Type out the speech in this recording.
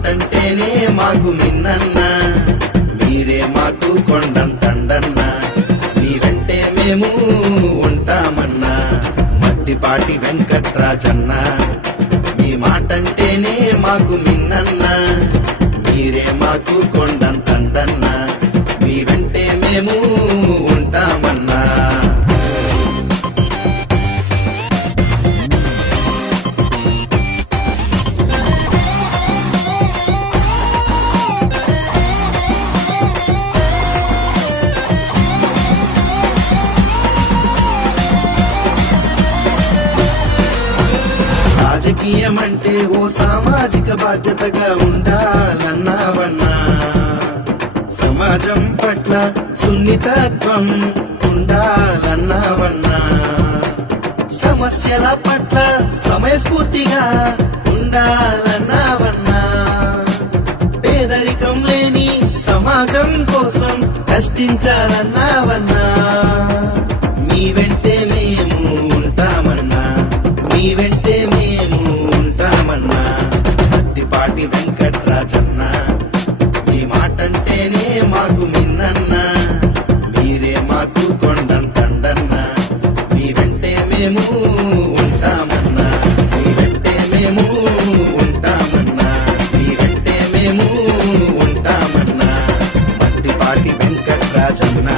మాటంటేనే మాకు మిన్నన్న, మీరే మాకు కొండంతండన్న, మీ వెంటే మేము ఉంటామన్నా. మద్దిపాటి వెంకట్రాజన్న, మీ మాటంటేనే మాకు మిన్నన్న, మీరే మాకు కొండంతండన్న, మీ వెంటే మేము ఉంటామన్నా. రాజకీయం అంటే ఓ సామాజిక బాధ్యతగా ఉండాలన్నావన్నా, సమాజం పట్ల సున్నితత్వం ఉండాలన్నావన్నా, సమస్యల పట్ల సమయస్ఫూర్తిగా ఉండాలన్నావన్నా, పేదరికం లేని సమాజం కోసం కష్టించాలన్నావన్నా. మీ వెంటే మేము ఉంటామన్నా, మీ వెంటే మేము ఉంటామన్నా. మద్దిపాటి వెంకట్రాజన్న, మీ మాటంటేనే మాకు మిన్నన్న, మీరే మాకు కొండంతండన్న, మీ వెంటే మేము ఉంటామన్నా, మీ వెంటే మేము ఉంటామన్నా, మీ వెంటే మేము ఉంటామన్నా. మద్దిపాటి వెంకట్రాజన్న.